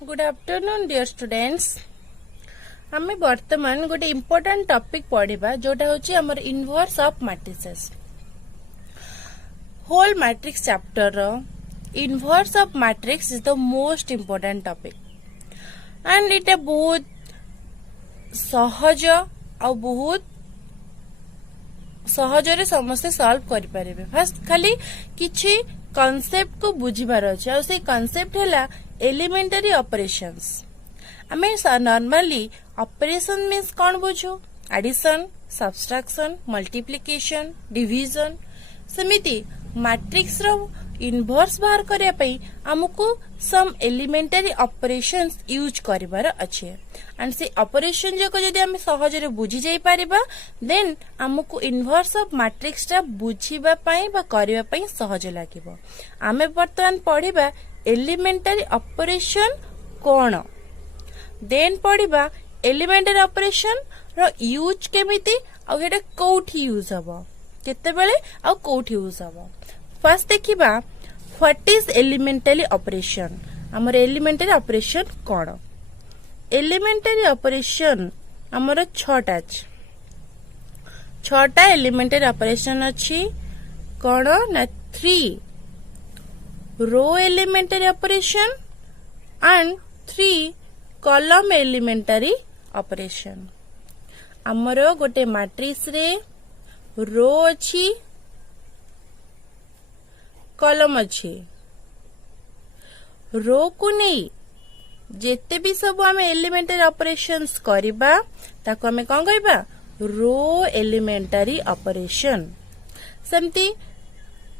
Good afternoon dear students. आमे वर्तमान गोटे इम्पोर्टेंट टॉपिक पढ़िबा जोटा होची हमर inverse of matrices. Whole matrix chapter रो inverse of matrix is the most important topic and it बहुत सहज और बहुत सहजरे समस्ते सॉल्व करि परिबे। फर्स्ट खाली किछि कांसेप्ट को बुझिबार अछि और से कांसेप्ट हैला एलिमेंटरी ऑपरेशंस। आमे नॉर्मली ऑपरेशन मीन्स कौन बुझू? Addition, subtraction, multiplication, division. सेमिति मैट्रिक्स रो इनवर्स बाहर करिया पई हमकु सम एलिमेंटरी ऑपरेशंस यूज करिबार अछि एंड से ऑपरेशन जको जदि हम सहजरे बुझी जाई परिबा देन हमकु इनवर्स ऑफ मैट्रिक्स ता बुझिबा पई बा करिबा पई सहज लागिबो। आमे वर्तमान पढिबा एलिमेंटरी ऑपरेशन कोन, देन पढ़िबा एलिमेंटरी ऑपरेशन रो यूज केमिति आ हेटा कोठी यूज हबो, केते बेले आ कोठी यूज हबो। फर्स्ट देखिबा व्हाट इज एलिमेंटरी ऑपरेशन। हमर एलिमेंटरी ऑपरेशन कोन? एलिमेंटरी ऑपरेशन हमर 6टा अछि। 6टा एलिमेंटरी ऑपरेशन अछि कोन ना 3 row elementary operation and 3 column elementary operation. हमर गोटे मैट्रिक्स रे रो अछि, कॉलम अछि। रो को नहीं जेते भी सब हमें एलिमेंटरी ऑपरेशंस करिबा ताको हमें कोन कहबा? Row elementary operation. सेमती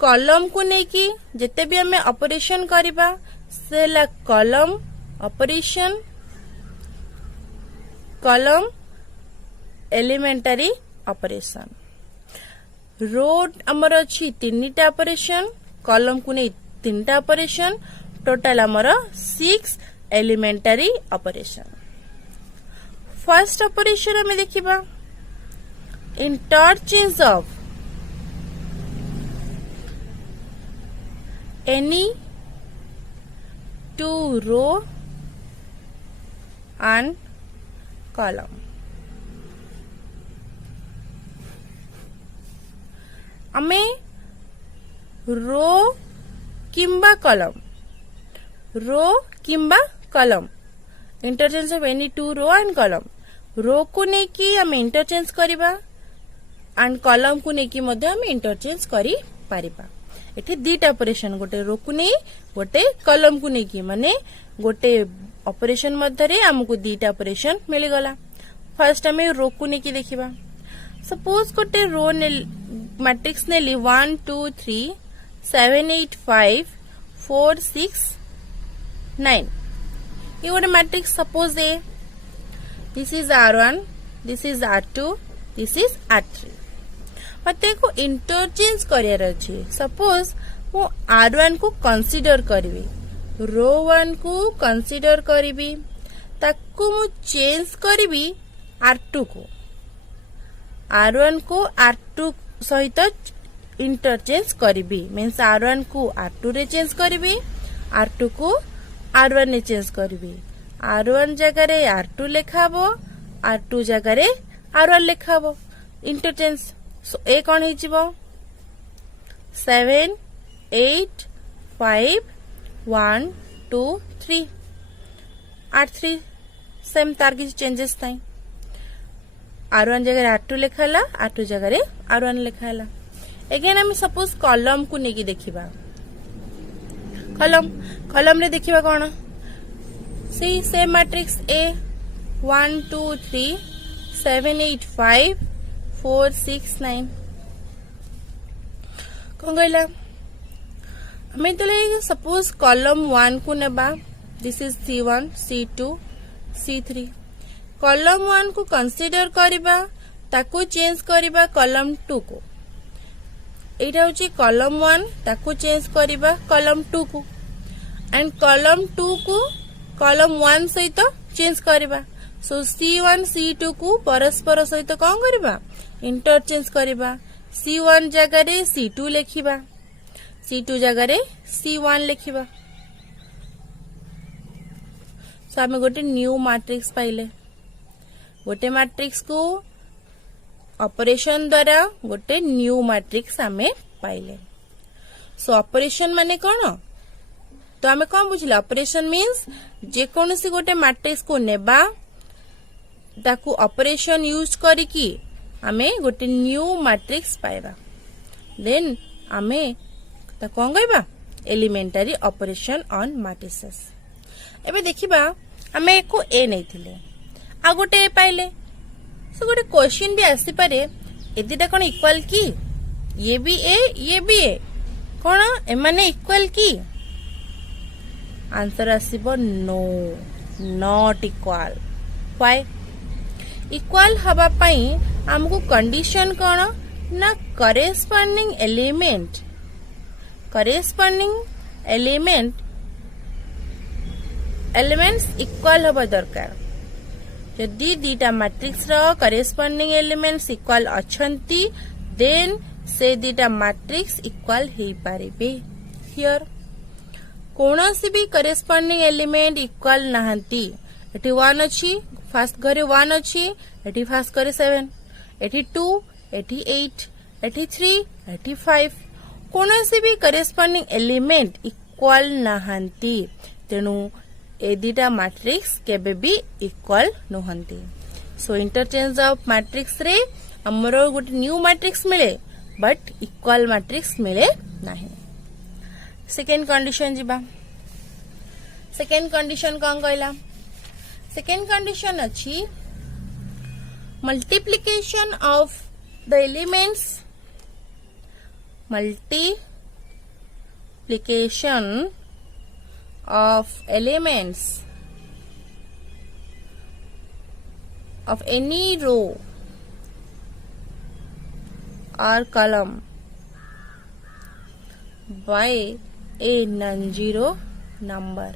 कॉलम को नहीं कि जेते भी हमें ऑपरेशन करिबा सेला column operation, column elementary operation. Row हमर अछि 3टा ऑपरेशन, कॉलम को नहीं 3टा ऑपरेशन, टोटल हमर 6 एलिमेंटरी ऑपरेशन। फर्स्ट ऑपरेशन हमें देखिबा interchange of any 2 row and column। हमें रो किंबा कॉलम, रो किंबा column interchange of any 2 row and column. Row को नहीं कि हमें इंटरचेंज करिबा एंड कॉलम को नहीं कि मध्य हमें इंटरचेंज करि परिबा। एठी 2टा ऑपरेशन, गोटे रो को नहीं गोटे कॉलम को नहीं कि माने गोटे ऑपरेशन मध्य रे हमको 2टा ऑपरेशन मिल गला। फर्स्ट हमें रो को नहीं कि देखिबा। सपोज गोटे रो ने मैट्रिक्स नेली 1 2 3 7 8 5 4 6 9। ये गोटे matrix suppose A, this is R1, this is R2, this is R3। मते को इंटरचेंज करियर अछि। सपोज मु R1 को कंसीडर करबी, रो 1 को कंसीडर करबी, ताकू मु चेंज करबी R2 को, R1 को R2 सहित इंटरचेंज करबी। मींस R1 को R2 रे चेंज करबी, R2 को R1 रे चेंज करबी। R1 जगह रे R2 लिखाबो, R2 जगह रे R1 लिखाबो। इंटरचेंज सो ए कौन है जीवो? 7 8 5 1 2 3 R3 सेम तार किसी चेंजेस नहीं। R1 जगह R2 लिखाला, R2 जगह रे R1 लिखाला। अगेन हम सपोज कॉलम को नहीं देखिबा। कॉलम रे देखिबा कौन? सी सेम मैट्रिक्स ए 1 2 3 7 8 5 4 6 9। कौन कहला? हमें तो सपोज कॉलम 1 को नेबा, this is C1 C2 C3। Column 1 को कंसीडर करिबा, ताको चेंज करिबा कॉलम 2 को। एटा होची कॉलम 1, ताको चेंज करिबा कॉलम 2 को एंड कॉलम 2 को कॉलम 1 सहित चेंज करिबा। सो C1 C2 को परस्पर सहित कौन करबा इंटरचेंज करबा C1 जगह रे C2 लिखिबा C2 जगह रे C1 लिखिबा सो आमे गोटे न्यू मैट्रिक्स पाइले गोटे मैट्रिक्स को ऑपरेशन द्वारा गोटे न्यू मैट्रिक्स आमे पाइले सो ऑपरेशन माने कौन तो आमे कौन बुझले ऑपरेशन मीन्स जे कोनोसी गोटे मैट्रिक्स को नेबा ताकू ऑपरेशन यूज करिकी आमे गोटे न्यू मैट्रिक्स पाइबा देन आमे ता कौन कहबा एलिमेंटरी ऑपरेशन ऑन मैट्रिसेस एबे देखिबा आमे एको ए नै थिले आ गोटे ए पाइले सो गोटे क्वेश्चन भी आसी पारे ए दिटा कोन इक्वल की ये भी ए कोन ए माने इक्वल की आंसर आसीबो no not equal why equal हवा पई हमको कंडीशन कोन ना करेस्पोंडिंग एलिमेंट्स इक्वल हवा दरकार यदि दीटा मैट्रिक्स रो करेस्पोंडिंग एलिमेंट्स इक्वल अछंती देन से दीटा मैट्रिक्स इक्वल हे पारिबे हियर कोनोसी भी करेस्पोंडिंग एलिमेंट इक्वल नहंती एटी 1 अछि फर्स्ट घरे 1 अछि एटी फर्स्ट करे 7 एटी 2 एटी 8 एटी 3 एटी 5 कोनोसी भी करेस्पोंडिंग एलिमेंट इक्वल नहंती तेनु ए दिटा मैट्रिक्स केबे भी इक्वल नहंती सो इंटरचेंज ऑफ मैट्रिक्स रे हमरो गोटे न्यू मैट्रिक्स मिले बट इक्वल मैट्रिक्स मिले नाही सेकेंड कंडीशन जिबा सेकेंड कंडीशन कौन कहला सेकेंड कंडीशन अछि multiplication of the elements of any row or column by a non-zero number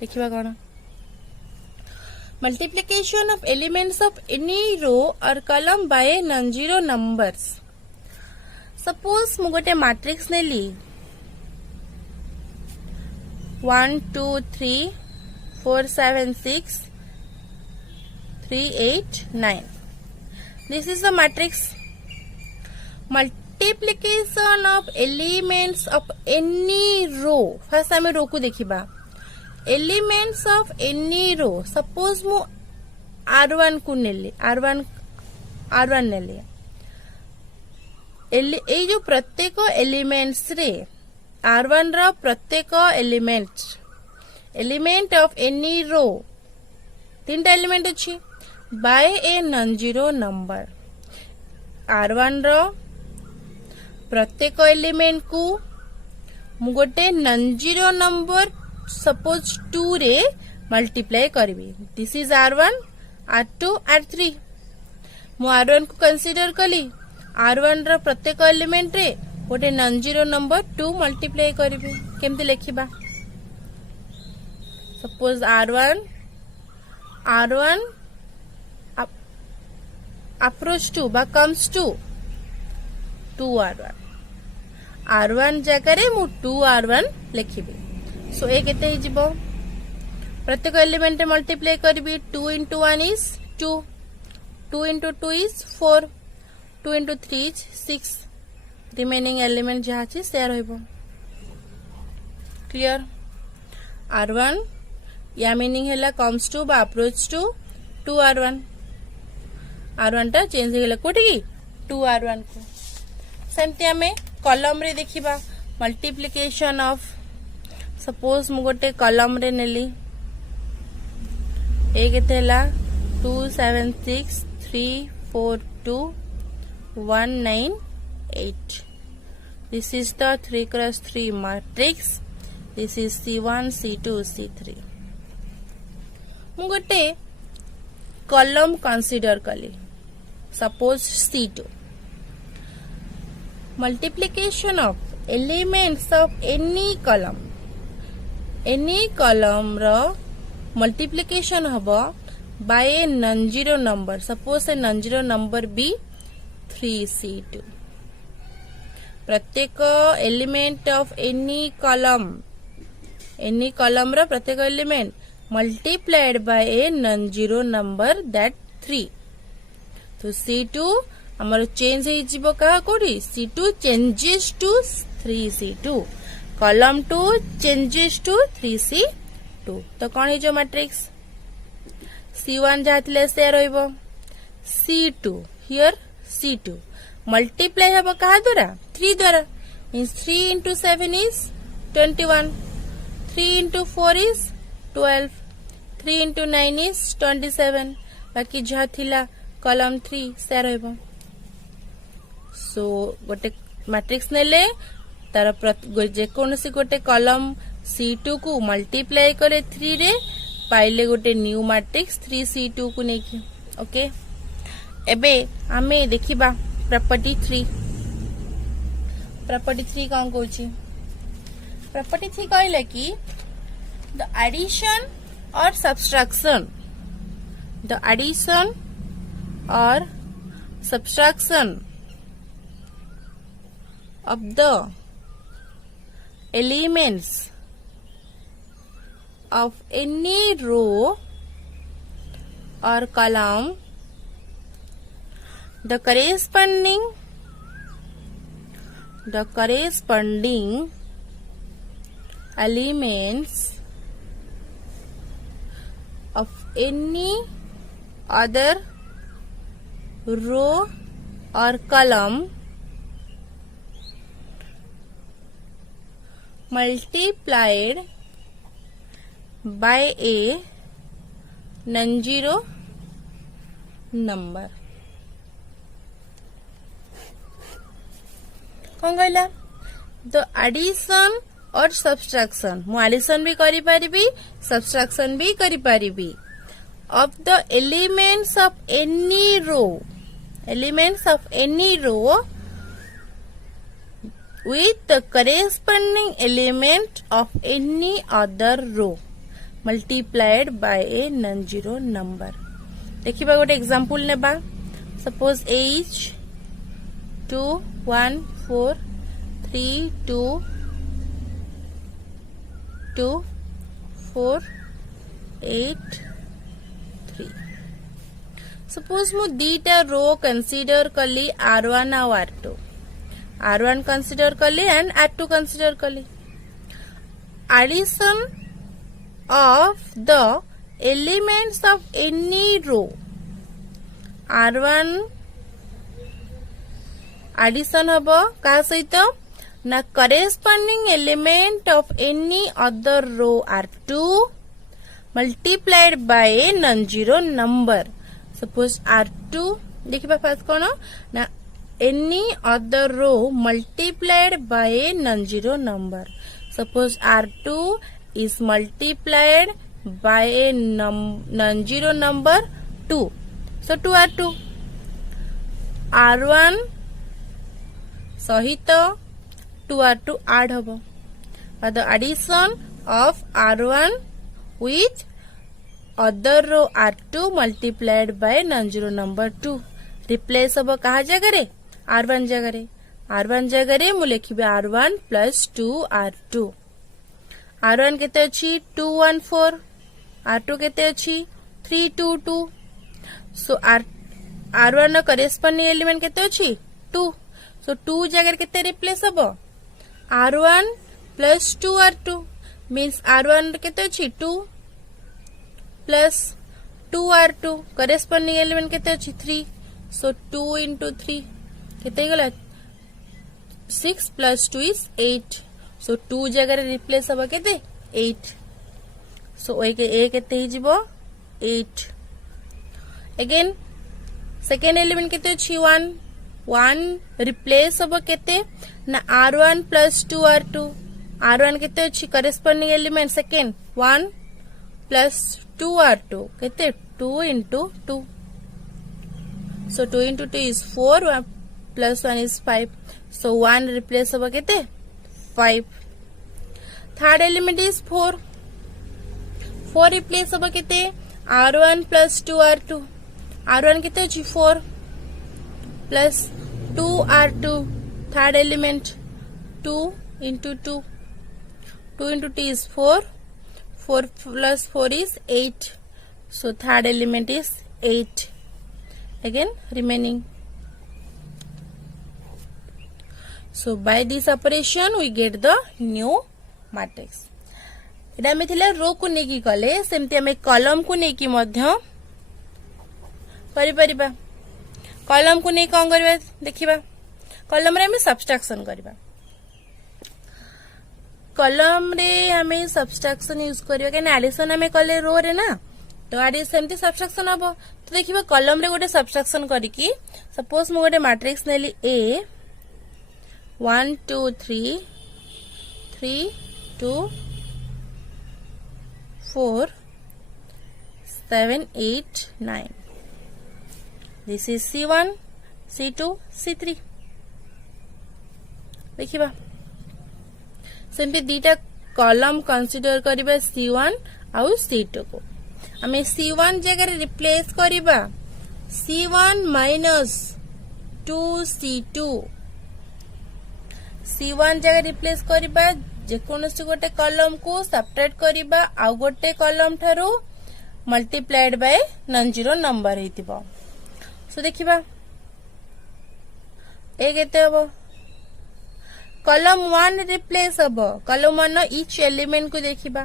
देखिबा कोन multiplication of elements of any row or column by non-zero numbers suppose मु गोटे matrix Nelly 1 2 3 4 7 6 3 8 9 this is the matrix multiplication of elements of any row first हमें रो को देखिबा elements of any row suppose मु r1 को नेली r1 नेली ए जो प्रत्येक elements रे r1 रो प्रत्येक एलिमेंट ऑफ एनी रो तीनटा एलिमेंट अछि by a non zero number r1 row प्रत्येक एलिमेंट को मु गोटे नॉन जीरो नंबर सपोज 2 रे मल्टीप्लाई करबी this is r1 r2 r3 मु r1 को कंसीडर कली r1 रो प्रत्येक एलिमेंट रे गोटे नॉन जीरो नंबर 2 मल्टीप्लाई करबी केमते लिखिबा सपोज r1 अप्रोच टू बा कम्स टू 2r1 जगह रे मु 2r1 लिखिबी सो ए केते हि जिवो प्रत्येक एलिमेंट रे मल्टीप्लाई करबी 2 into 1 is 2 2 into 2 is 4 2 into 3 is 6 remaining element जहा छी से रहइबो क्लियर r1 या मीनिंग हैला कम्स टू बा अप्रोच टू 2r1 टा चेंज हेला कोठी 2r1 को सेमती हमें कॉलम रे देखिबा मल्टीप्लिकेशन ऑफ सपोज मु गोटे कॉलम रे नेली ए केते हैला 2 7 6 3 4 2 1 9 8 this is the 3x3 matrix this is C1 C2 C3 मु गोटे कॉलम कंसीडर कली suppose C2 multiplication of elements of any column any column row multiplication हबो by a non zero number suppose a non zero number be 3c2 प्रत्येक element of any column row प्रत्येक element multiplied by a non zero number that 3 तो c2 हमर change हे जिवो का कोडी c2 changes to 3c2 column 2 changes to 3c2 तो कौन है जो मैट्रिक्स c1 जाथिले से रहइबो c2 हियर c2 मल्टीप्लाई हबो कहा द्वारा 3 द्वारा means 3 into 7 is 21 3 into 4 is 12 3 into 9 is 27 बाकी जहा थिला कॉलम 3 से रहइबो सो गोटे मैट्रिक्स नेले तार जे कोनसी गोटे कॉलम c2 को मल्टीप्लाई करे 3 रे पाइले गोटे न्यू मैट्रिक्स 3c2 को नेकी ओके एबे आमे देखिबा प्रॉपर्टी 3 कौन कहूची प्रॉपर्टी 3 कहले कि द एडिशन और subtraction of the elements of any row or column the corresponding elements of any other row or column multiplied by a non-zero number कौन कहला द एडिशन और सब्ट्रैक्शन मु एडिशन भी करि परिबी सब्ट्रैक्शन भी करि परिबी of the elements of any row with the corresponding element of any other row multiplied by a non-zero number देखिबा गोटे एग्जांपल नेबा सपोज h 2 1 4 3 2 2 4 8 3 सपोज मु दीटा रो कंसीडर कली r1 और r2 R1 consider कली and R2 consider कली addition of the elements of any row R1 addition हबो का सहित ना corresponding element of any other row R2 multiplied by a non-zero number suppose R2 देखिबा first कोन ना any other row multiplied by a non-zero number suppose R2 is multiplied by a non-zero number 2 so 2 R2 R1 सहित 2 R2 add हबो the addition of R1 with other row R2 multiplied by non-zero number 2 replace हबो कहा जगह रे R1 जगह रे मु लिखिबे R1 plus 2 R2 R1 केते अछि 214 R2 केते अछि 322 सो R1 करेस्पोंडिंग एलिमेंट केते अछि 2 सो 2 जगह केते रिप्लेस हबो R1 plus 2 R2 means R1 केते अछि 2 plus 2 R2 करेस्पोंडिंग एलिमेंट केते अछि 3 सो 2 into 3 केते गला 6 plus 2 is 8 so 2 जगह रिप्लेस हबो केते 8 so ए केते ही जिवो 8 अगेन सेकेंड एलिमेंट केते अछि 1 रिप्लेस हबो केते ना R1 plus 2 R2 R1 केते अछि corresponding element second 1 plus 2 R2 केते 2 into 2 so 2 into 2 is 4 plus 1 is 5 so 1 replace haba kete 5 third element is 4 4 replace हम केते r1 प्लस 2r2 r1 केते अछि 4 plus 2r2 third element 2 into 2 into t is 4 4 plus 4 is 8 so third element is 8 again remaining so by this operation we get the new matrix एटा में थिला रो को नेकी कले सेमती हमें कॉलम को नेकी मध्य करि परिबा कॉलम को नै कोन करबा देखिबा कॉलम रे हमें सब्सट्रैक्शन करबा कॉलम रे हमें सब्सट्रैक्शन यूज करियो के एडिशन हमें कले रो रे ना तो एडिशन सेमती सब्सट्रैक्शन हबो तो देखिबा कॉलम रे गोटे सब्सट्रैक्शन करी की सपोज मु गोटे matrix Nelly a 1 2 3 3 2 4 7 8 9 this is c1 c2 c3 देखिबा सेमती दीटा कॉलम कंसीडर करिबा c1 आउ c2 को हमें c1 जगह रिप्लेस करिबा c1 माइनस 2c2 c1 जगह रिप्लेस करिबा जे कोनोसी गोटे कॉलम को सब्ट्रैक्ट करिबा आउ गोटे कॉलम थारो multiplied by non zero number हेतिबो सो देखिबा ए केते हबो कॉलम 1 रिप्लेस हब कॉलम 1 ईच एलिमेंट को देखिबा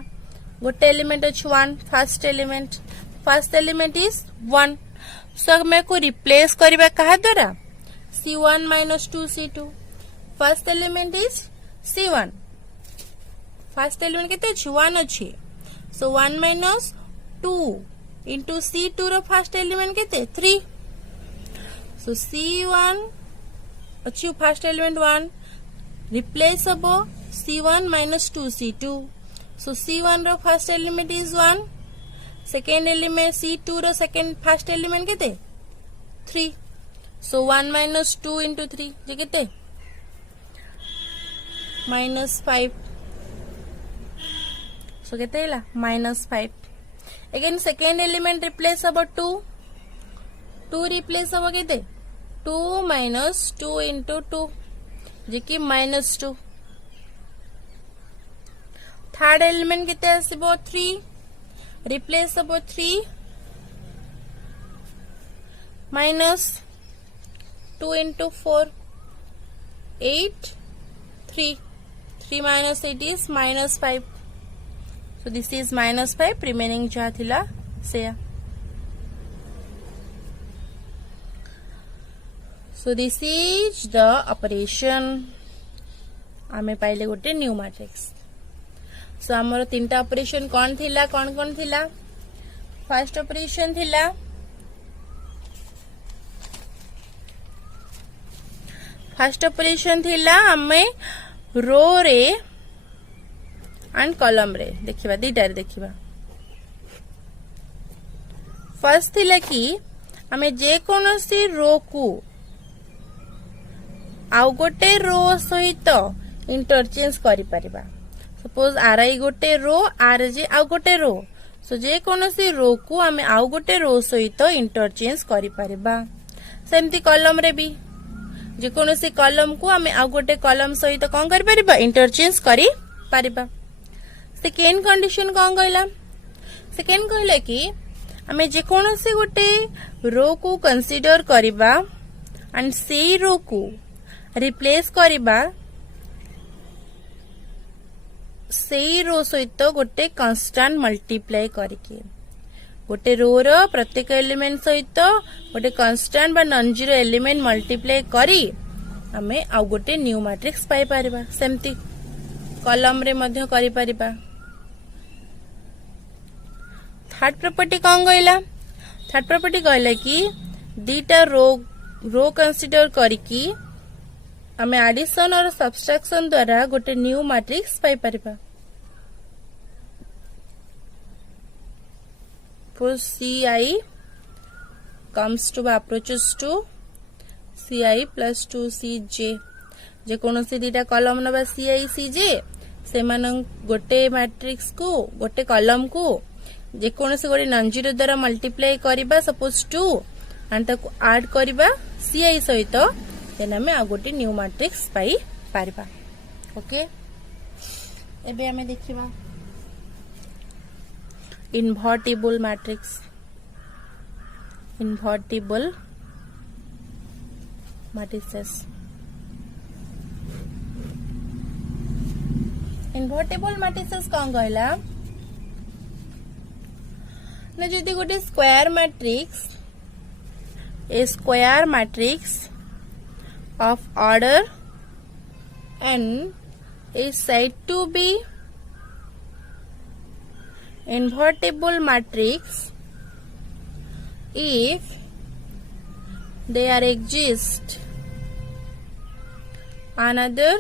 गोटे एलिमेंट अछि 1 फर्स्ट एलिमेंट इज 1 सो मैं को रिप्लेस करिबा कहा द्वारा c1 minus 2c2 first element is c1 first element केते अछि 1 अछि so 1 minus 2 into c2 row first element केते 3 सो c1 अछि first element 1 replace abo c1 minus 2c2 so c1 row first element is 1 second element c2 row second first element केते 3 so 1 minus 2 into 3 जे केते -5 so केते हैला -5 again second element replace abo 2 replace abo केते 2 minus 2 into 2 जे कि -2 third element केते आसीबो 3 replace हबो 3 minus 2 into 4 8 3 minus 8 is -5 so this is -5 remaining जा थिला से so this is the operation आमे पाइले गोटे न्यू मैट्रिक्स so हमर तीनटा ऑपरेशन कोन थिला कोन थिला फर्स्ट ऑपरेशन थिला हमें रो रे एंड कॉलम रे देखिबा दीटा रे देखिबा फर्स्ट थिला कि हमें जे कोनोसी रो को आउ गोटे रो सहित इंटरचेंज करि परिबा सपोज आर आई गोटे रो आर जे आउ गोटे रो सो जे कोनोसी रो को हमें आउ गोटे रो सहित इंटरचेंज करि परिबा सेमती कॉलम रे भी जे कोनोसी कॉलम को हमें आउ गोटे कॉलम सहित कोन करि परिबा इंटरचेंज करि परिबा सेकेंड कंडीशन कोन कहला सेकेंड कहले कि हमें जे कोनोसी गोटे रो को कंसीडर करिबा एंड से रो को रिप्लेस करिबा सेई रो सहित गोटे कांस्टेंट मल्टीप्लाई करके गोटे रो रो प्रत्येक एलिमेंट सहित गोटे कांस्टेंट बा नॉन जीरो एलिमेंट मल्टीप्लाई करी हमें आउ गोटे न्यू मैट्रिक्स पाई परिबा सेमती कॉलम रे मध्य करि परिबा थर्ड प्रॉपर्टी कोन कहला थर्ड प्रॉपर्टी कहला कि दीटा रो कंसीडर करके हमें एडिशन और सब्सट्रैक्शन द्वारा गोटे न्यू मैट्रिक्स पाई परिबा ci comes to approaches to ci plus 2cj जे कोनोसी दीटा कॉलम नबा ci cj से मान गोटे मैट्रिक्स को गोटे कॉलम को जेकोसी गोटे नॉन जीरो द्वारा मल्टीप्लाई करबा सपोज 2 एंड ताको ऐड करबा ci सहित देन हमें आ गोटे न्यू मैट्रिक्स पाई पारबा ओके एबे हमें देखिबा invertible matrix invertible matrices invertible matrices कौन कहला ना जदि गोटे square matrix A square matrix of order n is said to be invertible matrix if there exists another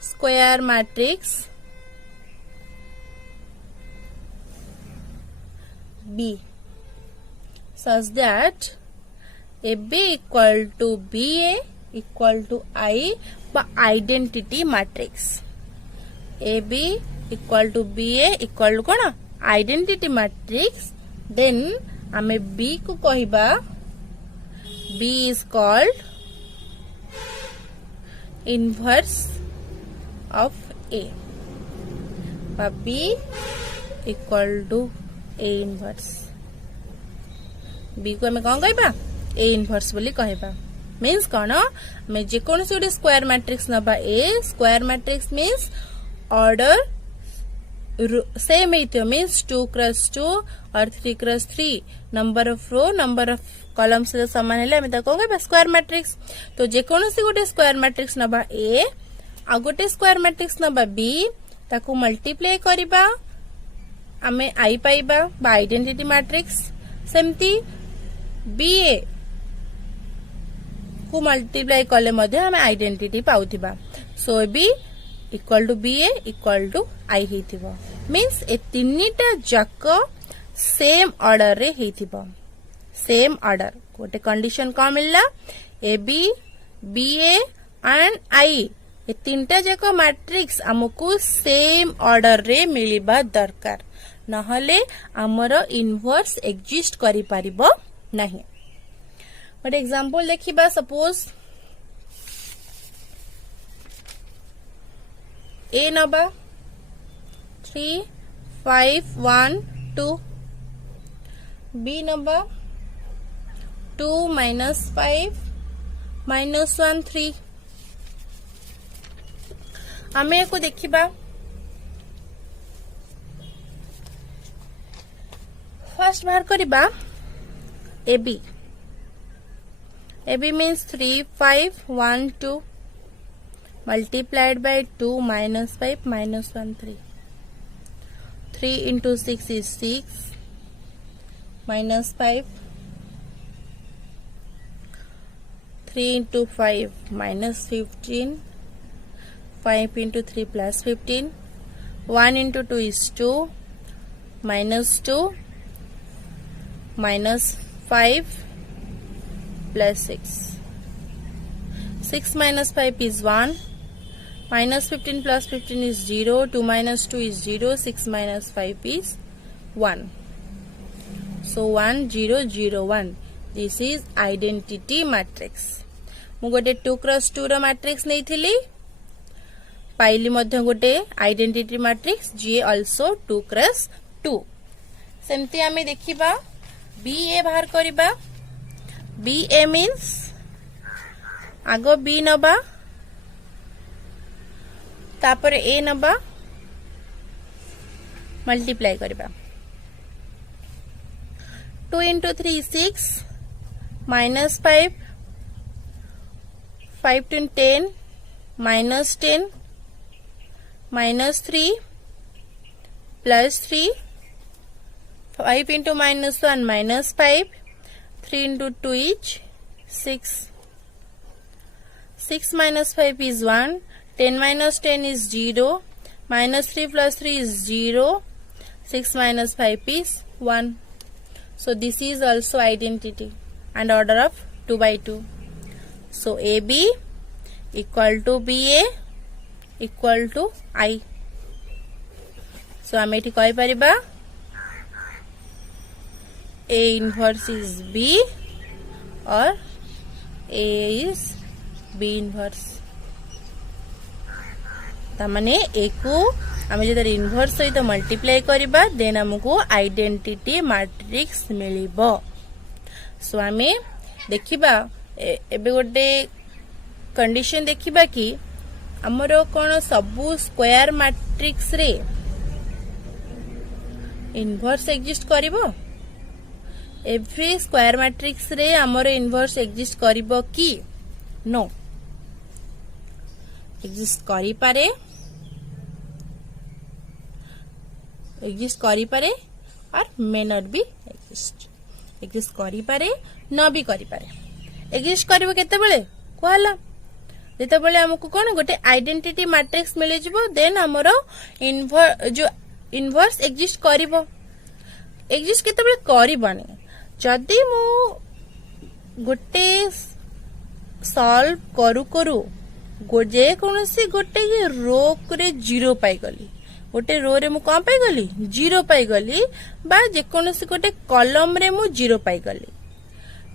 square matrix B such that AB equal to BA equal to I by identity matrix AB equal to BA equal to कौन identity matrix then हमें B को कहिबा B is called inverse of A by B equal to A inverse B को हमें कौन कहिबा A inverse बोली कहबा means कोन मैं जे कोन से स्क्वायर मैट्रिक्स नबा a square matrix means order same हेतियो मींस 2 क्रॉस 2 और 3 cross 3 number of row number of columns से समान हेले हम ताको कहबा स्क्वायर मैट्रिक्स तो जे कोन से गोटे स्क्वायर मैट्रिक्स नबा ए आ गोटे स्क्वायर मैट्रिक्स नबा बी ताको मल्टीप्लाई करबा हमें आई पाइबा बा आइडेंटिटी मैट्रिक्स सेमती बीए को मल्टीप्लाई कले मध्य हमें आइडेंटिटी पाउथिबा so B equal to BA equal to I हेतिबो मींस ए तीनटा जक सेम ऑर्डर रे हेतिबो सेम ऑर्डर गोटे कंडीशन का मिलला A B BA and I A तीनटा जक मैट्रिक्स हमकु सेम ऑर्डर रे मिलिबा दरकार नहले हमर इनवर्स एग्जिस्ट करि परिबो नहीं बट एग्जांपल देखिबा सपोज ए नबा 3 5 1 2 बी नबा 2 -5 -1 3 हमें को देखिबा फर्स्ट बाहर करिबा AB AB means 3 5 1 2 multiplied by 2 -5 -1 3 3 into 6 is 6 -5 3 into 5 -15 5 into 3 plus 15 1 into 2 is 2 -2 -5 plus 6 6 minus 5 is 1 minus 15 plus 15 is 0 2 minus 2 is 0 6 minus 5 is 1 so 1 0 0 1 this is identity matrix मु गोटे 2 क्रॉस 2 रो मैट्रिक्स नहीं थिली पाइली मध्य गोटे identity matrix जी also 2 cross 2 सेमती हमें देखिबा B ए बाहर करिबा B ए means आगो बी नबा तापर ए नबा मल्टीप्लाई करिबा 2 into 3 6 minus 5 5 to 10 minus 10 minus 3 plus 3 5 into minus 1 minus 5 3 into 2 each 6 6 minus 5 is 1 10 minus 10 is 0 minus 3 plus 3 is 0 6 minus 5 is 1 so this is also identity and order of 2 by 2 so AB equal to BA equal to I सो आम ये कही परिबा A inverse is B और A is B inverse तामाने A को आम जो inverse सहित मल्टीप्लाई करबा देन हमको आइडेंटिटी मैट्रिक्स मिलिबो सो आम देखिबा एबे गोटे कंडीशन देखिबा कि हमरो कोन सबु स्क्वायर मैट्रिक्स रे इनवर्स एग्जिस्ट करिवो एवरी स्क्वायर मैट्रिक्स रे हमरो इनवर्स एग्जिस्ट करिवो कि नो एग्जिस्ट करि पारे और मे नॉट बी एग्जिस्ट करि पारे न भी करि पारे एग्जिस्ट करिवो केते बेले कहला जेते बेले हमको कोन गोटे आइडेंटिटी मैट्रिक्स मिले जिवो देन हमरो इनवर्स एग्जिस्ट करिवो एग्जिस्ट केते बेले करिबानी जदि मु गोटे सॉल्व करू जे कोनसी गोटे रो रे जीरो पाई गली गोटे रो रे मु कौन पाई गली जीरो पाई गली बा जे कोनसी गोटे कॉलम रे मु जीरो पाई गली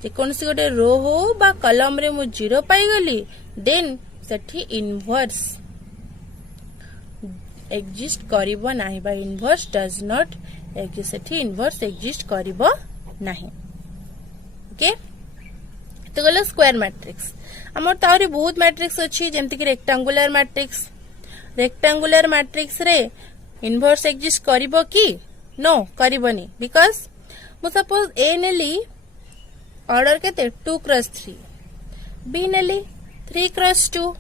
जे कोनसी गोटे रो हो बा कॉलम रे मु जीरो पाई गली देन सेठी इनवर्स एग्जिस्ट करिवो नाही बा इनवर्स डज नॉट एग्जिस्ट सेठी इनवर्स एग्जिस्ट करिवो नाही ओके तो गला स्क्वायर मैट्रिक्स हमर तारी बहुत मैट्रिक्स अछि जेमति कि रेक्टेंगुलर मैट्रिक्स रे इनवर्स एग्जिस्ट करिवो कि नो करिवोनी बिकॉज़ मु सपोज ए नेली ऑर्डर केते 2x3 बी नेली 3x2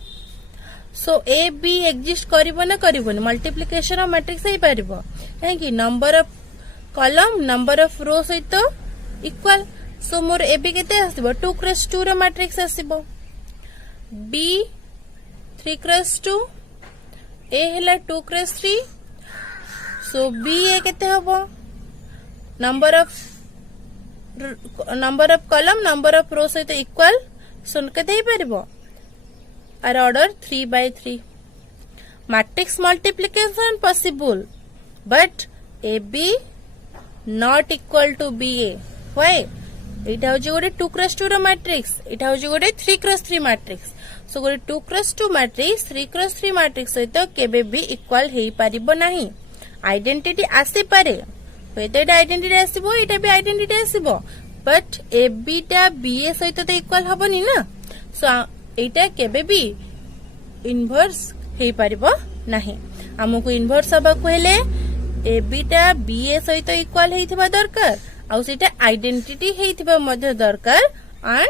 so A B exist करिवो ना करिवोनी मल्टीप्लिकेशन ऑफ मैट्रिक्स हे परिबो काहे कि number of column number of row सहित equal so more A B केते आसीबो 2x2 row matrix आसीबो B 3x2 ए हैला 2x3 सो बी ए केते हबो number of column number of row सहित इक्वल सो केते हे परिबो आर order 3/3 matrix multiplication possible but A B not equal to B A why एटा होजे गोटे 2x2 रो मैट्रिक्स एटा होजे गोटे 3x3 मैट्रिक्स सो गोटे 2x2 मैट्रिक्स 3x3 मैट्रिक्स सहित केबे भी इक्वल हेई पारिबो नाही आइडेंटिटी आसी पारे होयते एटा आइडेंटिटी आसीबो एटा भी आइडेंटिटी आसीबो बट ए बी टा बी ए सहित तो इक्वल हबनी ना सो एटा केबे भी इनवर्स हेई पारिबो नाही हमको इनवर्स हबा को हेले ए बी टा बी ए सहित इक्वल हेइथिबा दरकार आउ सेटा आइडेंटिटी हेइथिबा मध्य दरकार एंड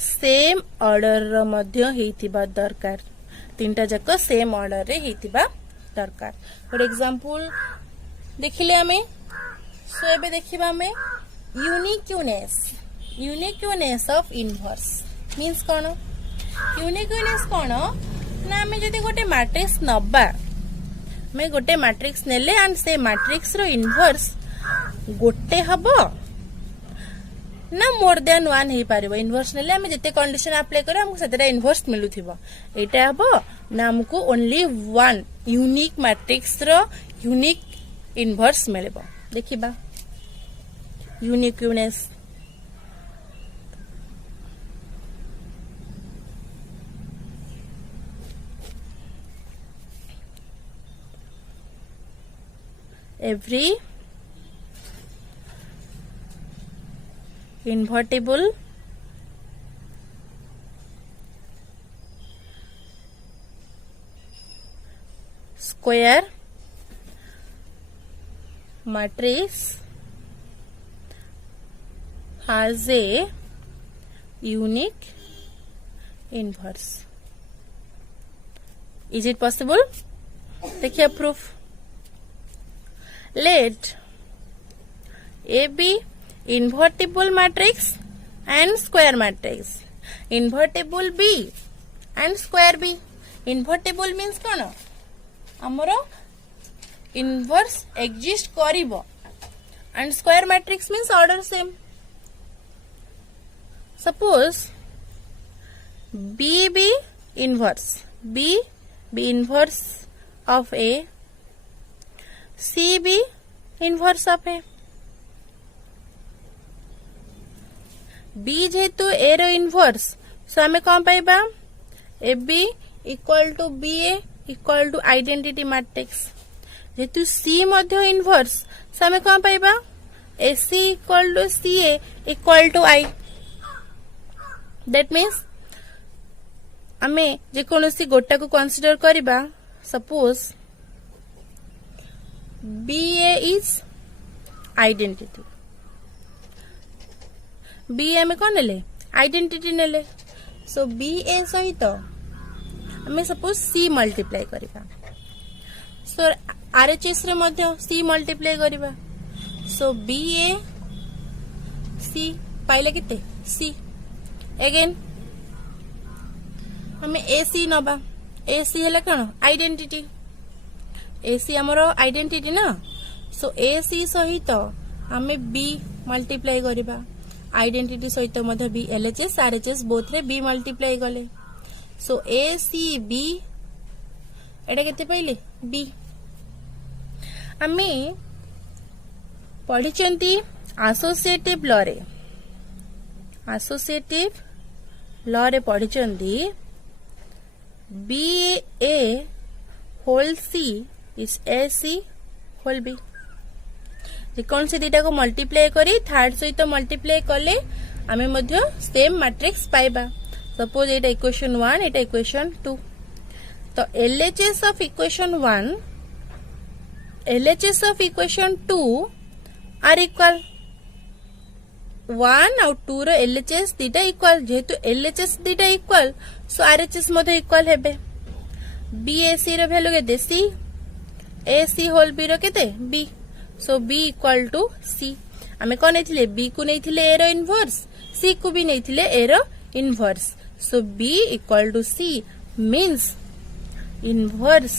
सेम ऑर्डर रो मध्य हेइथिबा दरकार तीनटा जक सेम ऑर्डर रे हेइथिबा दरकार फॉर एग्जांपल देखिले हमें सो एबे देखिबा हमें यूनिक्यूनेस ऑफ इनवर्स मींस कोन यूनिक्यूनेस कोन ना हमें जदि गोटे मैट्रिक्स नबा मैं गोटे मैट्रिक्स नेले एंड से मैट्रिक्स रो इनवर्स गोटे हबो ना मोर देन 1 हे पारिबो इनवर्स नेले हमें जते कंडीशन अप्लाई करे हमको सेतेरा इनवर्स मिलुथिबो एटा हबो ना हमको ओनली 1 यूनिक मैट्रिक्स रो यूनिक इनवर्स मिलबो देखिबा यूनिक्यूनेस every invertible square matrix has a unique inverse. Is it possible? देखिए proof. Let A be invertible matrix and square matrix. Invertible B and square B. Invertible means कौन? हमरो inverse exist करिबो and square matrix means order same. Suppose B be inverse. B be inverse of A, C भी inverse of A. B जेहेतु ए रो inverse, so आमे कौन पाइबा, A B equal to B A equal to identity matrix. जेहेतु C मध्य inverse, so आमे कौन पाइबा, A C equal to C A equal to I. That means आमे जेकोसी गोटा को कंसीडर करिबा, suppose B A is identity, B आमे कौन नेले, आइडेंटिटी नेले। सो बी ए सहित आमे सपोज सी मल्टीप्लाई करिबा, सो आरएचएस रे मध्य सी मल्टीप्लाई करिबा। सो बी ए सी पाइले केते, सी। अगेन हमें ए सी नबा, ए सी है कौन, आइडेंटिटी, ए सी आमर आइडेंटिटी ना। सो ए सी सहित आमे बी मल्टीप्लाई करिबा, आइडेंटिटी सहित मध्य बी, एलएचएस आरएचएस बोथ रे बी मल्टीप्लाई गले। सो ए सी बी एटा केते पाइले, बी। आमे पढ़िचंती एसोसिएटिव लॉ रे, एसोसिएटिव लॉ रे पढ़िचंती B A whole C is A C whole B. कौन से दीटा को मल्टीप्लाई करी थर्ड सहित मल्टीप्लाई कले आमे मध्य सेम मैट्रिक्स पाइबा। सपोज एटा इक्वेशन 1, एटा इक्वेशन 2। तो LHS of equation 1, LHS of equation 2 are equal 1 और 2 रो एलएचएस दीटा इक्वल। जेहेतु एलएचएस दीटा इक्वल, सो आरएचएस मध्य इक्वल हेबे। बीएसी रो वैल्यू केते, सी, एसी होल बी रो केते, B. So B equal to C. आमे कौन नहीं बी को नहीं ए रो इनवर्स, सी को भी नहीं ए रो inverse. So B equal to C means inverse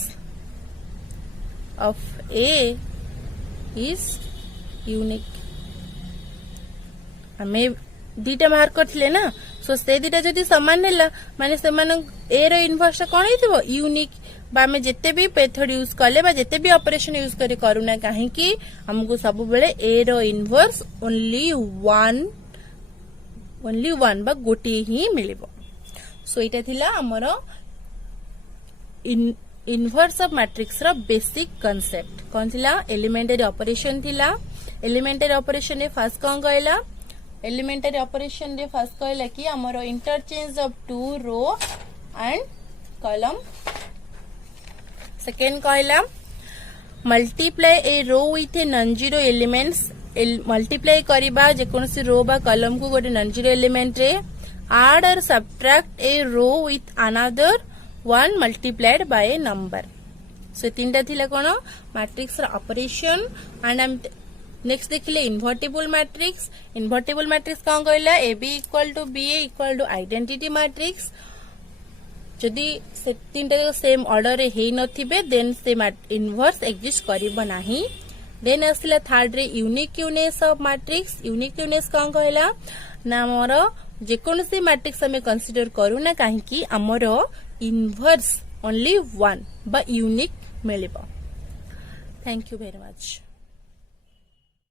of A is unique. आमे दीटा मार करथिले ना, सो से दीटा जदि समान नेला माने समान ए रो इनवर्स कौन हेतिबो, यूनिक। बा आमे जेते भी मेथड यूज कले बा जेते भी ऑपरेशन यूज करे करूना काहे कि हमको सब बेले ए रो इनवर्स ओनली वन बा गोटे ही मिलिबो। सो इटा थिला हमर इनवर्स ऑफ मैट्रिक्स रो बेसिक कांसेप्ट। कौन थिला, एलिमेंटरी ऑपरेशन थिला। एलिमेंटरी ऑपरेशन रे फर्स्ट कौन कहला, एलिमेंटरी ऑपरेशन रे फर्स्ट कहला कि हमर interchange of two row and column. Second कहला multiply a row with a non zero elements. Multiply करिबा जेकोसी रो बा कॉलम को गोटे नॉन जीरो एलिमेंट रे। add or subtract a row with another one multiplied by a number. So तीनटा थिला कोन, मैट्रिक्स रा ऑपरेशन। एंड हम नेक्स्ट देखिले इन्वर्टिबल मैट्रिक्स। इन्वर्टिबल मैट्रिक्स कौन कहला, A B equal to B A equal to identity matrix. जदि से तीनटा सेम ऑर्डर रे हेई नथिबे देन से इनवर्स एग्जिस्ट करिबो नाही। देन आसला थर्ड रे यूनिकनेस ऑफ मैट्रिक्स। यूनिकनेस कौन कहला ना, हमर जेकोसी मैट्रिक्स हमें कंसीडर करू ना काहे हमर इनवर्स ओनली वन बा यूनिक मिलिबो। Thank you very much.